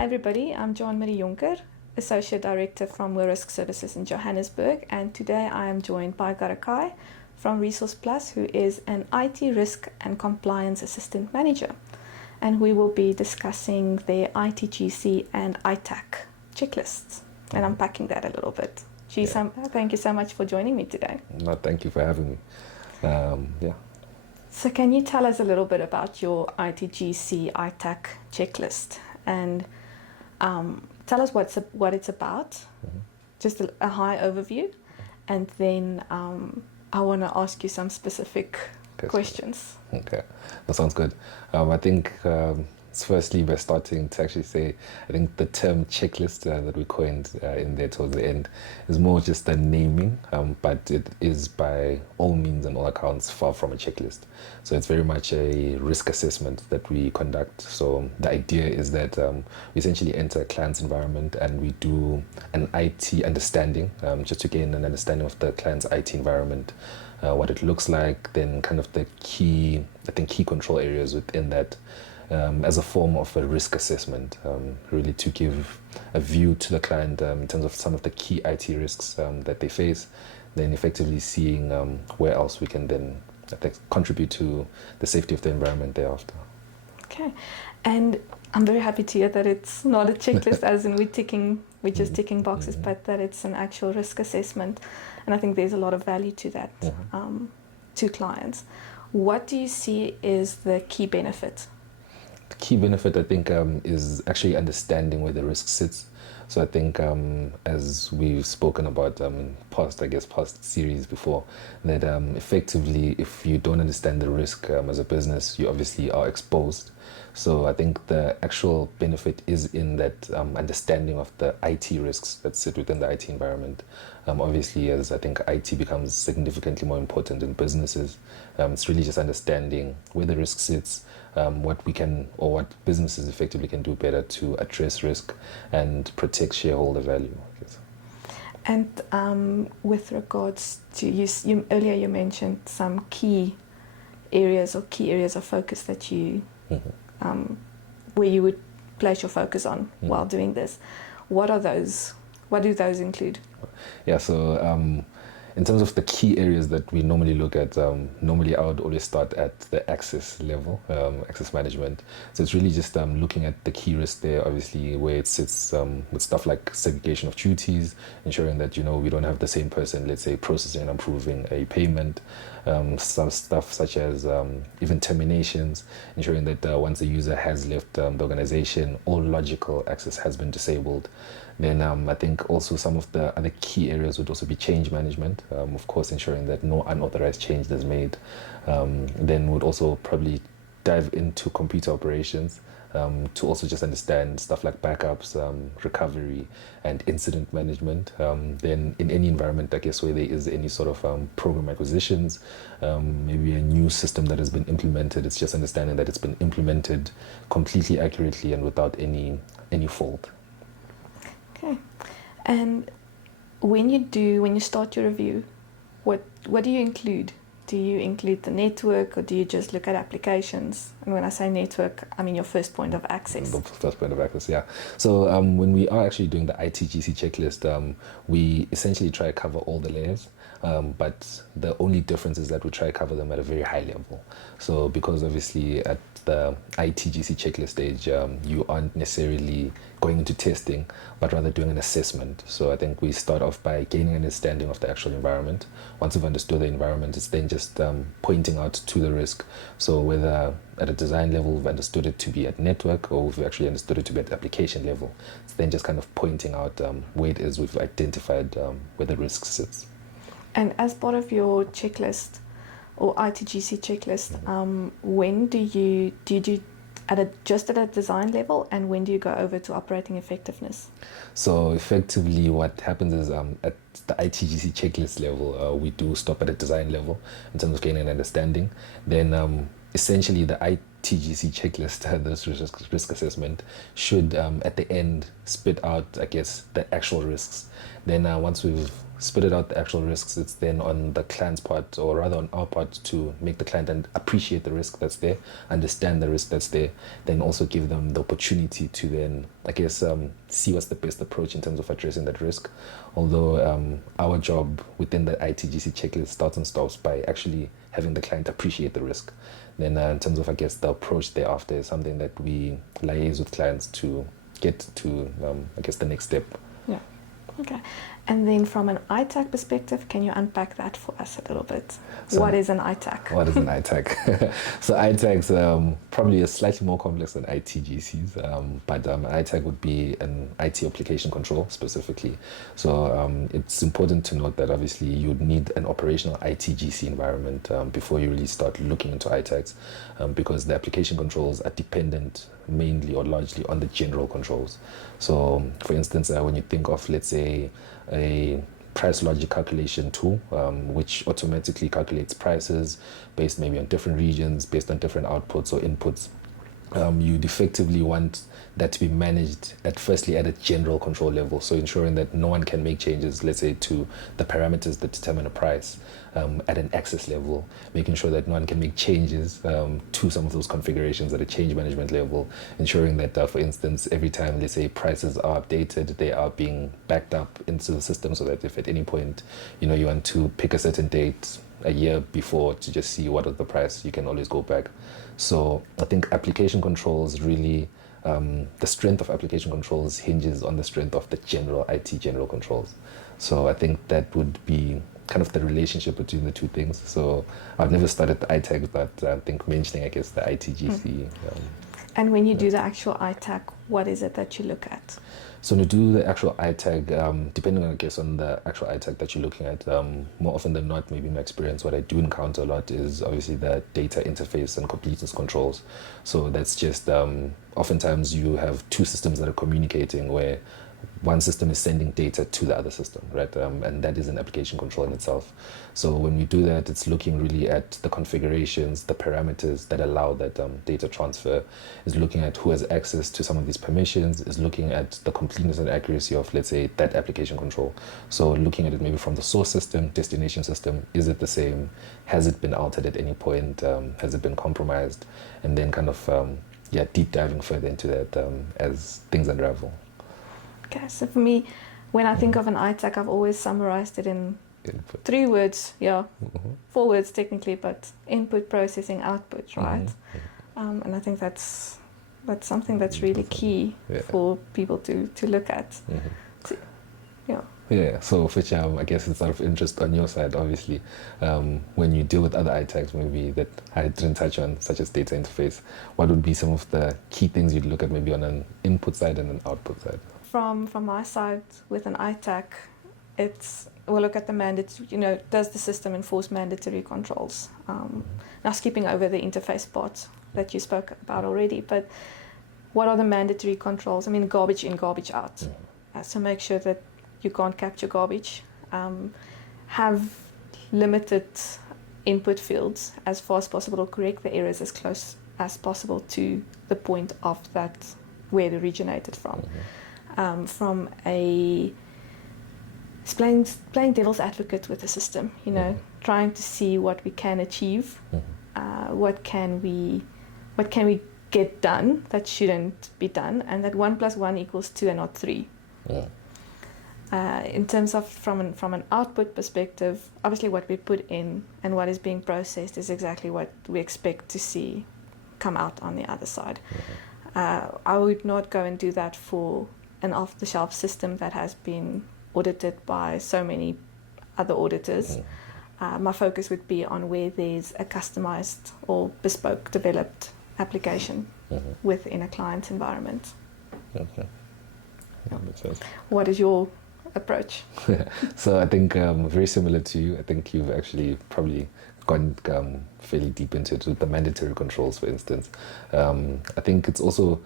Hi everybody, I'm Jonker, Associate Director from Moore Risk Services in Johannesburg, and today I am joined by Garikai from ResourcePlus, who is an IT Risk and Compliance Assistant Manager, and we will be discussing their ITGC and ITAC checklists and unpacking that a little bit. Thank you so much for joining me today. No, thank you for having me. So can you tell us a little bit about your ITGC ITAC checklist and tell us what it's about, just a high overview, and then I want to ask you some specific questions. Okay, that sounds good. I think firstly by starting to actually say, I think the term checklist that we coined in there towards the end is more just a naming, but it is by all means and all accounts far from a checklist. So it's very much a risk assessment that we conduct. So the idea is that we essentially enter a client's environment and we do an IT understanding, just to gain an understanding of the client's IT environment, what it looks like, then kind of the key control areas within that, as a form of a risk assessment, really to give a view to the client in terms of some of the key IT risks that they face, then effectively seeing where else we can then contribute to the safety of the environment thereafter. Okay, and I'm very happy to hear that it's not a checklist as in we're just ticking boxes, but that it's an actual risk assessment, and I think there's a lot of value to that to clients. What do you see is the key benefit? The key benefit, I think, is actually understanding where the risk sits. So I think, as we've spoken about in past series before, that effectively, if you don't understand the risk as a business, you obviously are exposed. So I think the actual benefit is in that understanding of the IT risks that sit within the IT environment. Obviously, as I think IT becomes significantly more important in businesses, it's really just understanding where the risk sits, what we can or what businesses effectively can do better to address risk and protect shareholder value, I guess. And with regards to you earlier, you mentioned some key areas of focus that you where you would place your focus on while doing this. What are those? What do those include? Yeah, so in terms of the key areas that we normally look at, normally I would always start at the access level, access management. So it's really just looking at the key risks there, obviously where it sits with stuff like segregation of duties, ensuring that, we don't have the same person, let's say, processing and approving a payment, some stuff such as even terminations, ensuring that once a user has left the organization, all logical access has been disabled. Then I think also some of the other key areas would also be change management, of course, ensuring that no unauthorized change is made. Then would also probably dive into computer operations to also just understand stuff like backups, recovery, and incident management. Then in any environment, I guess, where there is any sort of program acquisitions, maybe a new system that has been implemented, it's just understanding that it's been implemented completely accurately and without any fault. Okay, and when you start your review, what do you include? Do you include the network, or do you just look at applications? And when I say network, I mean your first point of access. The first point of access, yeah. So when we are actually doing the ITGC checklist, we essentially try to cover all the layers, but the only difference is that we try to cover them at a very high level. So because obviously at the ITGC checklist stage, you aren't necessarily going into testing, but rather doing an assessment. So I think we start off by gaining an understanding of the actual environment. Once we've understood the environment, it's then just pointing out to the risk. So whether at a design level we've understood it to be at network, or we've actually understood it to be at application level, it's then just kind of pointing out where it is we've identified where the risk sits. And as part of your checklist or ITGC checklist, when do you just at a design level, and when do you go over to operating effectiveness? So effectively what happens is at the ITGC checklist level, we do stop at a design level in terms of gaining an understanding. Then essentially the ITGC checklist, this risk assessment, should at the end spit out, I guess, the actual risks. Then once we've spitted out the actual risks, it's then on the client's part, or rather on our part, to make the client and appreciate the risk that's there, understand the risk that's there, then also give them the opportunity to then, I guess, see what's the best approach in terms of addressing that risk. Although our job within the ITGC checklist starts and stops by actually having the client appreciate the risk. Then in terms of, I guess, the approach thereafter is something that we liaise with clients to get to, I guess, the next step. Yeah. Okay. And then from an ITAC perspective, can you unpack that for us a little bit? So what is an ITAC? What is an ITAC? So ITACs probably is slightly more complex than ITGCs, but an ITAC would be an IT application control specifically. So it's important to note that obviously you'd need an operational ITGC environment before you really start looking into ITACs, because the application controls are dependent mainly or largely on the general controls. So for instance, when you think of, let's say, a price logic calculation tool, which automatically calculates prices based maybe on different regions, based on different outputs or inputs, you'd effectively want that to be managed at firstly at a general control level, so ensuring that no one can make changes, let's say, to the parameters that determine a price at an access level, making sure that no one can make changes to some of those configurations at a change management level, ensuring that for instance, every time, let's say, prices are updated, they are being backed up into the system, so that if at any point you want to pick a certain date a year before to just see what is the price, you can always go back. So I think application controls really, the strength of application controls hinges on the strength of the general IT general controls. So I think that would be kind of the relationship between the two things. So I've never started the ITAC, but I think mentioning, I guess, the ITGC. And when you do the actual ITAC, what is it that you look at? So to do the actual ITAC, depending on, I guess, on the actual ITAC that you're looking at, more often than not, maybe in my experience, what I do encounter a lot is obviously the data interface and completeness controls. So that's just, oftentimes you have two systems that are communicating where one system is sending data to the other system, right? And that is an application control in itself. So when we do that, it's looking really at the configurations, the parameters that allow that data transfer, is looking at who has access to some of these permissions, is looking at the completeness and accuracy of, let's say, that application control. So looking at it maybe from the source system, destination system, is it the same? Has it been altered at any point? Has it been compromised? And then kind of, deep diving further into that as things unravel. Okay, so for me, when I think of an ITAC, I've always summarized it in Input. 3 words, 4 words technically, but input, processing, output, right? And I think that's something that's really key for people to look at. So which I guess it's out of interest on your side, obviously, when you deal with other ITACs maybe that I didn't touch on, such as data interface, what would be some of the key things you'd look at maybe on an input side and an output side? From my side with an ITAC, we'll look at the mandate, does the system enforce mandatory controls? Now skipping over the interface part that you spoke about already, but what are the mandatory controls? I mean, garbage in, garbage out. So make sure that you can't capture garbage. Have limited input fields as far as possible, or correct the errors as close as possible to the point of that where it originated from. From a playing devil's advocate with the system, trying to see what we can achieve, what can we get done that shouldn't be done, and that 1 + 1 = 2 and not 3. In terms of from an output perspective, obviously what we put in and what is being processed is exactly what we expect to see come out on the other side. I would not go and do that for an off-the-shelf system that has been audited by so many other auditors. My focus would be on where there's a customized or bespoke developed application within a client's environment. Okay. That makes sense. What is your approach? So I think very similar to you. I think you've actually probably gone fairly deep into it with the mandatory controls, for instance. I think it's also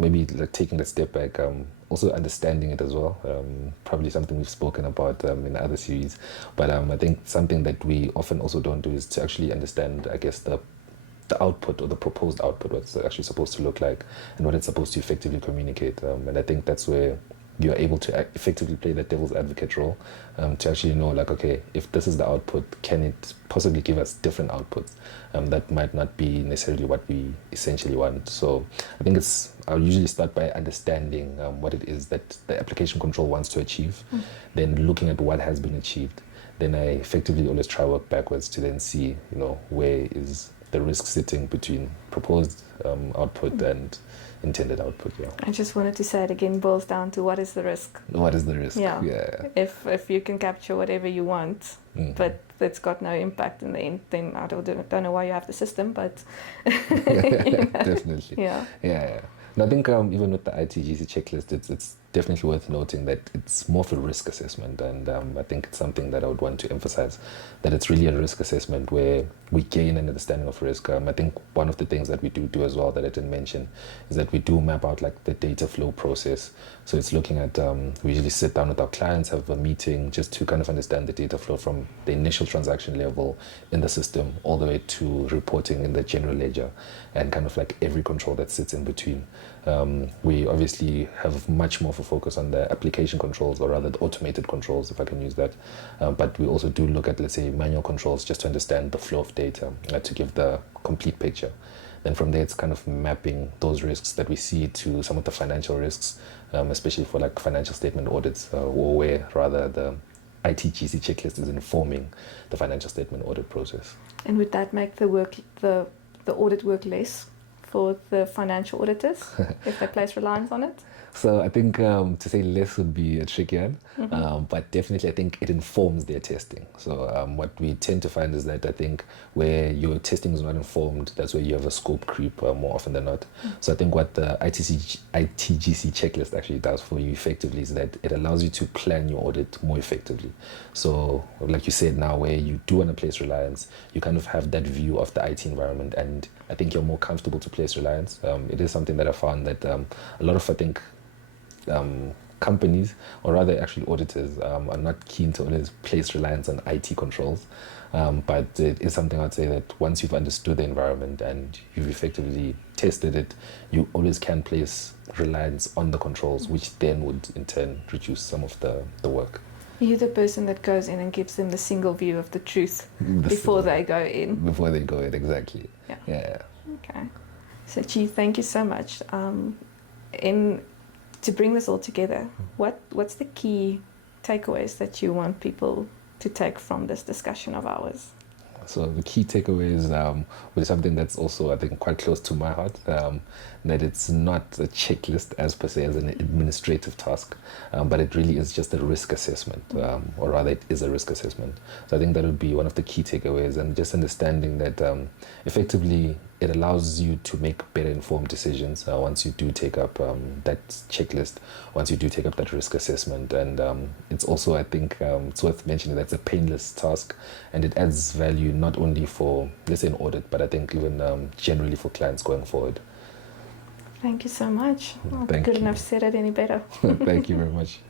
maybe like taking a step back, also understanding it as well. Probably something we've spoken about in other series. But I think something that we often also don't do is to actually understand, I guess, the the output or the proposed output, what it's actually supposed to look like and what it's supposed to effectively communicate. And I think that's where you're able to effectively play that devil's advocate role, to actually know, like, okay, if this is the output, can it possibly give us different outputs that might not be necessarily what we essentially want? So I think I'll usually start by understanding what it is that the application control wants to achieve, then looking at what has been achieved. Then I effectively always try to work backwards to then see, where is the risk sitting between proposed output and intended output. Yeah. I just wanted to say it again, boils down to what is the risk. What is the risk? Yeah. Yeah. If you can capture whatever you want, but it's got no impact in the end, then I don't know why you have the system, but Definitely. Yeah. Yeah. And I think even with the ITGC checklist, it's definitely worth noting that it's more of a risk assessment, and I think it's something that I would want to emphasize, that it's really a risk assessment where we gain an understanding of risk. I think one of the things that we do as well that I didn't mention is that we do map out like the data flow process. So it's looking at, we usually sit down with our clients, have a meeting just to kind of understand the data flow from the initial transaction level in the system all the way to reporting in the general ledger and kind of like every control that sits in between. We obviously have much more of a focus on the application controls, or rather the automated controls, if I can use that. But we also do look at, let's say, manual controls just to understand the flow of data to give the complete picture. Then from there, it's kind of mapping those risks that we see to some of the financial risks, especially for like financial statement audits, or where rather the ITGC checklist is informing the financial statement audit process. And would that make the audit work less for the financial auditors if they place reliance on it? So I think to say less would be a tricky one, but definitely I think it informs their testing. So what we tend to find is that I think where your testing is not informed, that's where you have a scope creep more often than not. So I think what the ITGC checklist actually does for you effectively is that it allows you to plan your audit more effectively. So like you said now, where you do want to place reliance, you kind of have that view of the IT environment, and I think you're more comfortable to place reliance. It is something that I found that a lot of, I think, companies, or rather actually auditors, are not keen to always place reliance on IT controls. But it is something I'd say that once you've understood the environment and you've effectively tested it, you always can place reliance on the controls, which then would in turn reduce some of the work. You're the person that goes in and gives them the single view of the truth before they go in. Before they go in, exactly. Yeah. Okay. So, Chief, thank you so much. To bring this all together, what's the key takeaways that you want people to take from this discussion of ours? So the key takeaways, which is something that's also, I think, quite close to my heart, that it's not a checklist as per se as an administrative task, but it really is just a risk assessment, or rather it is a risk assessment. So I think that would be one of the key takeaways, and just understanding that effectively it allows you to make better informed decisions once you do take up that checklist, once you do take up that risk assessment. And it's also, I think, it's worth mentioning that it's a painless task, and it adds value not only for, let's say, an audit, but I think even generally for clients going forward. Thank you so much. Thank Couldn't you. have said it any better. Thank you very much.